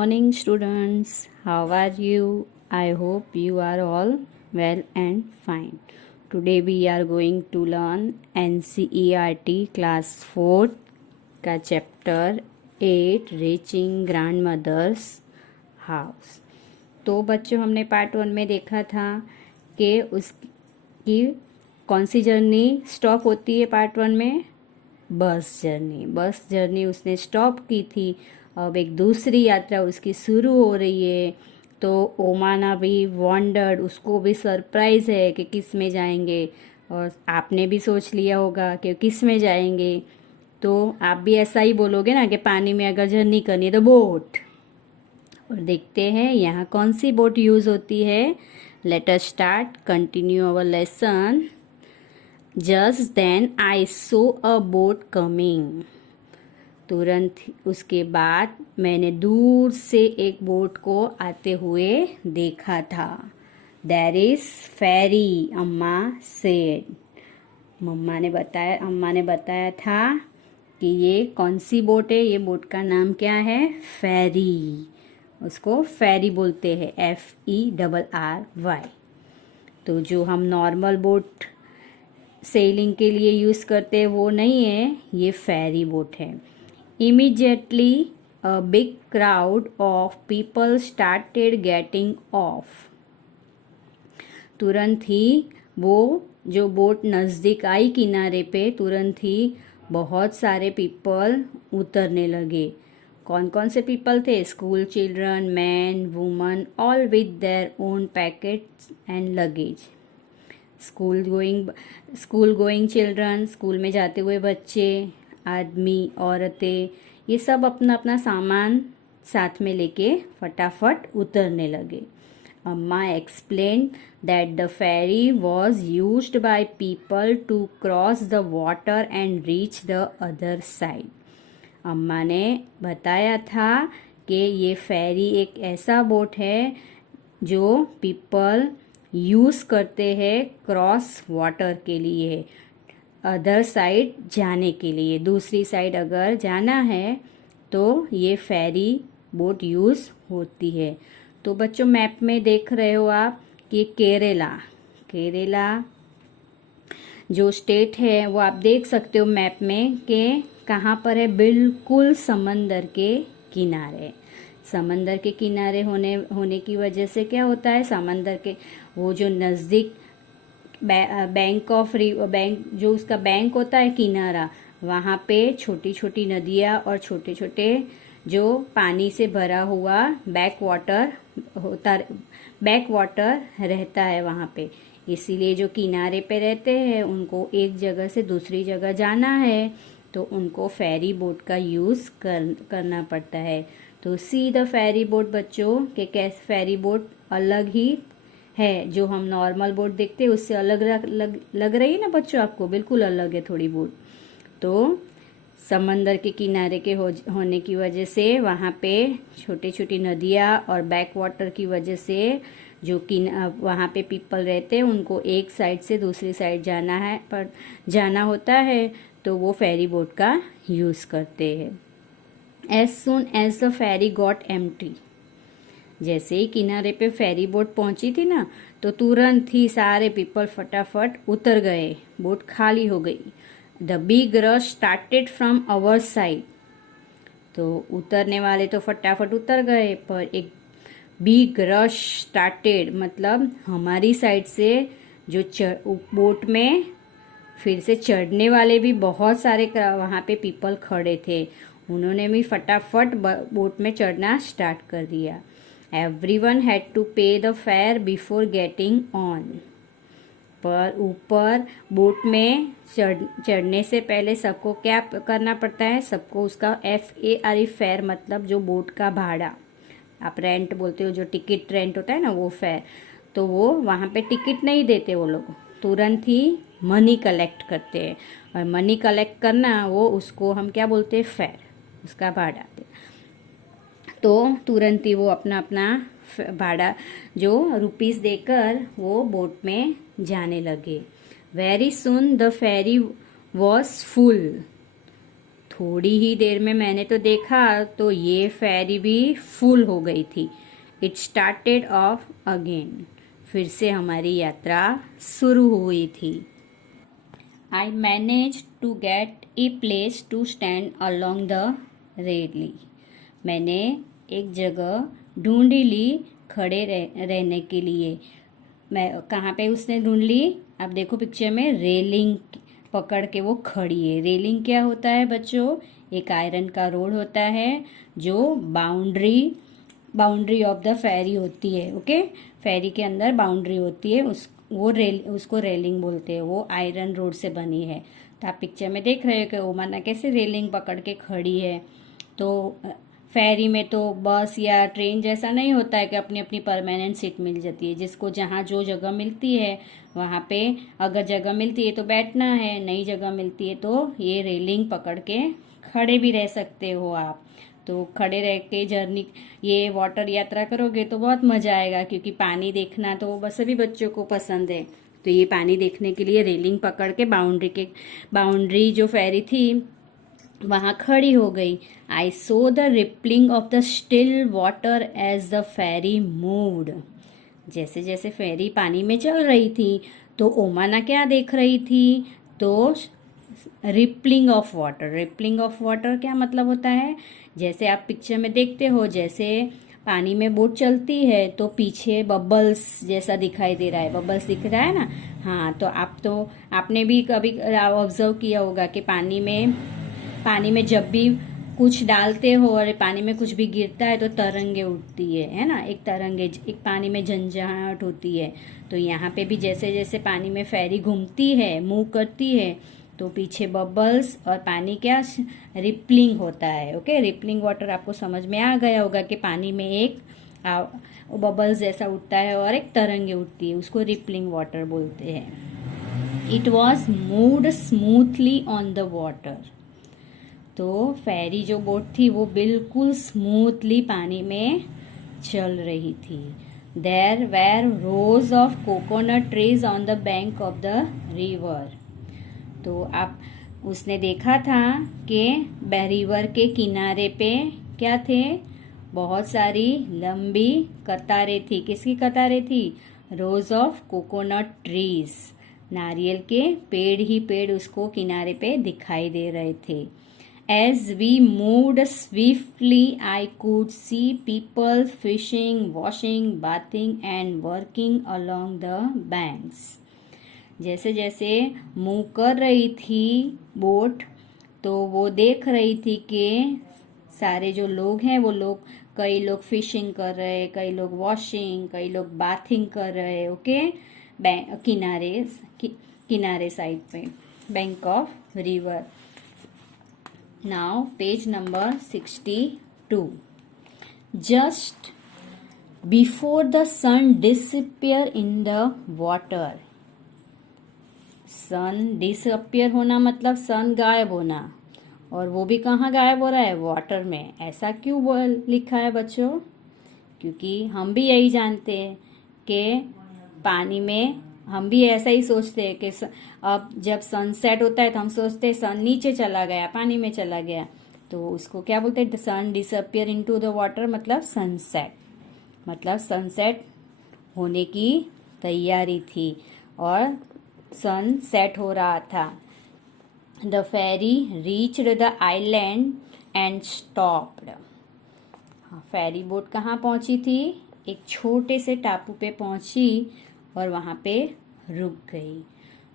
morning, students. How are you? I hope you are all well and fine. Today we are going to learn NCERT class 4 का chapter 8 reaching grandmother's house. तो बच्चों, हमने part 1 में देखा था कि उसकी कौन सी जर्नी स्टॉप होती है। पार्ट 1 में बस जर्नी उसने स्टॉप की थी। अब एक दूसरी यात्रा उसकी शुरू हो रही है। तो ओमाना भी वॉन्डर्ड, उसको भी सरप्राइज है कि किस में जाएंगे। और आपने भी सोच लिया होगा कि किस में जाएंगे। तो आप भी ऐसा ही बोलोगे ना कि पानी में अगर जर्नी करनी है तो बोट। और देखते हैं यहाँ कौन सी बोट यूज होती है। Let us start, continue our lesson. Just then I saw a boat coming. तुरंत उसके बाद मैंने दूर से एक बोट को आते हुए देखा था। देयर इज फेरी, अम्मा सेड। अम्मा ने बताया था कि ये कौन सी बोट है। ये बोट का नाम क्या है? फेरी। उसको फेरी बोलते हैं, FERRY। तो जो हम नॉर्मल बोट सेलिंग के लिए यूज करते हैं वो नहीं है, ये फेरी बोट है। Immediately, a big crowd of people started getting off. तुरंत ही वो जो बोट नज़दीक आई किनारे पे, तुरंत ही बहुत सारे पीपल उतरने लगे। कौन कौन से पीपल थे? School children, man, woman, all with their own packets and luggage. School going children, school में जाते हुए बच्चे, आदमी, औरतें, ये सब अपना अपना सामान साथ में लेके फटाफट उतरने लगे। अम्मा explain that the ferry was used by people to cross the water and reach the other side. अम्मा ने बताया था कि ये फेरी एक ऐसा बोट है जो पीपल यूज करते हैं क्रॉस वाटर के लिए, अदर साइड जाने के लिए। दूसरी साइड अगर जाना है तो ये फेरी बोट यूज़ होती है। तो बच्चों, मैप में देख रहे हो आप कि केरला जो स्टेट है वो आप देख सकते हो मैप में कि कहाँ पर है। बिल्कुल समंदर के किनारे। समंदर के किनारे होने की वजह से क्या होता है, समंदर के वो जो नज़दीक बैंक जो उसका बैंक होता है किनारा, वहाँ पे छोटी छोटी नदियाँ और छोटे छोटे जो पानी से भरा हुआ बैक वाटर रहता है वहाँ पे। इसीलिए जो किनारे पे रहते हैं उनको एक जगह से दूसरी जगह जाना है तो उनको फेरी बोट का यूज़ करना पड़ता है। तो सी द फेरी बोट बच्चों, के कैसे फेरी बोट अलग ही है। जो हम नॉर्मल बोट देखते हैं उससे अलग लग रही है ना बच्चों आपको, बिल्कुल अलग है थोड़ी बोट। तो समंदर के किनारे के होने की वजह से वहाँ पे छोटी छोटी नदियाँ और बैक वाटर की वजह से जो वहाँ पे पीपल रहते हैं उनको एक साइड से दूसरी साइड जाना होता है तो वो फेरी बोट का यूज़ करते हैं। As soon as the ferry got empty, जैसे ही किनारे पे फेरी बोट पहुंची थी ना तो तुरंत ही सारे पीपल फटाफट उतर गए, बोट खाली हो गई। The big rush started from our side, तो उतरने वाले तो फटाफट उतर गए, पर एक बिग रश स्टार्टेड मतलब हमारी साइड से जो बोट में फिर से चढ़ने वाले भी बहुत सारे वहाँ पे पीपल खड़े थे। उन्होंने भी फटाफट बोट में चढ़ना स्टार्ट कर दिया। Everyone had to pay the fare before getting on. पर ऊपर बोट में चढ़ने से पहले सबको क्या करना पड़ता है? सबको उसका FARE फेयर मतलब जो बोट का भाड़ा, आप रेंट बोलते हो, जो टिकट रेंट होता है ना वो फेयर। तो वो वहाँ पे टिकट नहीं देते वो लोग, तुरंत ही मनी कलेक्ट करते हैं। और मनी कलेक्ट करना वो उसको हम क्या बोलते हैं? फेयर, उसका भाड़ा। तो तुरंत ही वो अपना भाड़ा जो रुपीस देकर वो बोट में जाने लगे। Very soon the ferry was full. थोड़ी ही देर में मैंने तो देखा तो ये फेरी भी फुल हो गई थी। It started off again. फिर से हमारी यात्रा शुरू हुई थी। I manage to get a place to stand along the रेली। मैंने एक जगह ढूंढ ली खड़े रहने के लिए। मैं कहाँ पे उसने ढूंढ ली? आप देखो पिक्चर में, रेलिंग पकड़ के वो खड़ी है। रेलिंग क्या होता है बच्चों? एक आयरन का रोड होता है जो बाउंड्री ऑफ द फेरी होती है। ओके, फेरी के अंदर बाउंड्री होती है, उसको रेलिंग बोलते हैं। वो आयरन रोड से बनी है। तो आप पिक्चर में देख रहे हो कि ओमाना कैसे रेलिंग पकड़ के खड़ी है। तो फेरी में तो बस या ट्रेन जैसा नहीं होता है कि अपनी अपनी परमानेंट सीट मिल जाती है। जिसको जहाँ जो जगह मिलती है वहाँ पे, अगर जगह मिलती है तो बैठना है, नई जगह मिलती है तो ये रेलिंग पकड़ के खड़े भी रह सकते हो आप। तो खड़े रह के जर्नी, ये वाटर यात्रा करोगे तो बहुत मजा आएगा, क्योंकि पानी देखना तो बस सभी बच्चों को पसंद है। तो ये पानी देखने के लिए रेलिंग पकड़ के बाउंड्री जो फेरी थी वहां खड़ी हो गई। I saw the rippling of the still water as the ferry moved. जैसे जैसे फेरी पानी में चल रही थी तो ओमाना क्या देख रही थी? तो rippling of water. Rippling of water क्या मतलब होता है? जैसे आप पिक्चर में देखते हो, जैसे पानी में बोट चलती है तो पीछे बबल्स जैसा दिखाई दे रहा है। बबल्स दिख रहा है ना? हाँ, तो आपने भी कभी ऑब्जर्व किया होगा कि पानी में जब भी कुछ डालते हो और पानी में कुछ भी गिरता है तो तरंगे उठती है ना? एक पानी में झंझाहट होती है। तो यहाँ पे भी जैसे जैसे पानी में फेरी घूमती है, मूव करती है, तो पीछे बबल्स और पानी क्या रिपलिंग होता है। ओके, रिपलिंग वाटर आपको समझ में आ गया होगा कि पानी में एक बबल्स जैसा उठता है और एक तरंगे उठती है, उसको रिपलिंग वाटर बोलते हैं। It was moved smoothly on the water. तो फेरी जो बोट थी वो बिल्कुल स्मूथली पानी में चल रही थी। There were rows of coconut trees on the bank of the river. तो उसने देखा था कि रिवर के किनारे पे क्या थे? बहुत सारी लंबी कतारें थी। किसकी कतारें थी? रोज ऑफ कोकोनट ट्रीज। नारियल के पेड़ ही पेड़ उसको किनारे पे दिखाई दे रहे थे। As we moved swiftly, I could see people fishing, washing, bathing and working along the banks. जैसे जैसे मूव कर रही थी बोट, तो वो देख रही थी कि सारे जो लोग हैं वो लोग, कई लोग फिशिंग कर रहे, कई लोग वॉशिंग, कई लोग बाथिंग कर रहे। ओके, किनारे साइड पे, bank of river. Now page number 62. Just before the sun disappear in the water. Sun disappear होना मतलब सन गायब होना, और वो भी कहाँ गायब हो रहा है? वाटर में। ऐसा क्यों लिखा है बच्चों? क्योंकि हम भी यही जानते हैं कि पानी में हम भी ऐसा ही सोचते हैं कि अब जब सनसेट होता है तो हम सोचते हैं सन नीचे चला गया, पानी में चला गया। तो उसको क्या बोलते हैं? सन डिसअपियर इनटू द वाटर, मतलब सनसेट। मतलब सनसेट होने की तैयारी थी और सन सेट हो रहा था। The ferry reached the island and stopped. Ferry boat कहाँ पहुंची थी? एक छोटे से टापू पे पहुंची और वहां पे रुक गई।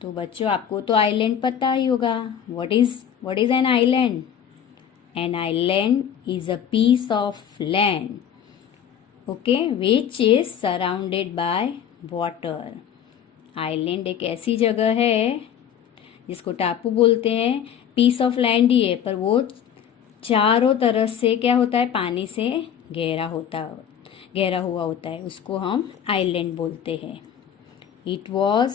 तो बच्चों, आपको तो आइलैंड पता ही होगा। What is an island? An island is a piece of land, okay, which is surrounded by water. Island एक ऐसी जगह है जिसको टापू बोलते हैं। पीस ऑफ लैंड ही है, पर वो चारों तरफ से क्या होता है? पानी से गहरा हुआ होता है। उसको हम आइलैंड बोलते हैं। It was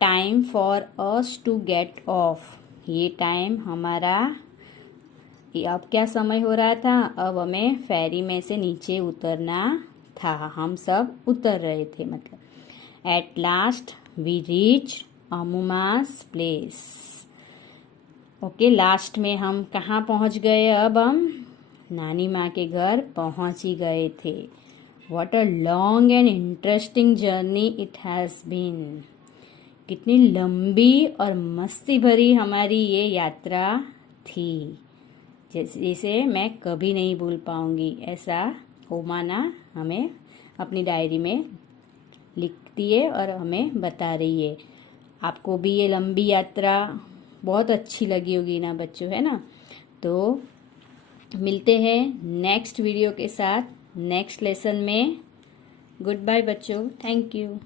time for us to get off. ये टाइम हमारा, अब क्या समय हो रहा था? अब हमें फेरी में से नीचे उतरना था। हम सब उतर रहे थे मतलब। एट लास्ट वी रीच अमुमास प्लेस। ओके, लास्ट में हम कहाँ पहुँच गए? अब हम नानी माँ के घर पहुँच ही गए थे। What a long and interesting journey it has been. कितनी लंबी और मस्ती भरी हमारी ये यात्रा थी, जिसे मैं कभी नहीं भूल पाऊंगी। ऐसा ओमाना हमें अपनी डायरी में लिखती है और हमें बता रही है। आपको भी ये लंबी यात्रा बहुत अच्छी लगी होगी ना बच्चों, है ना? तो मिलते हैं नेक्स्ट वीडियो के साथ नेक्स्ट लेसन में। गुड बाय बच्चों, थैंक यू।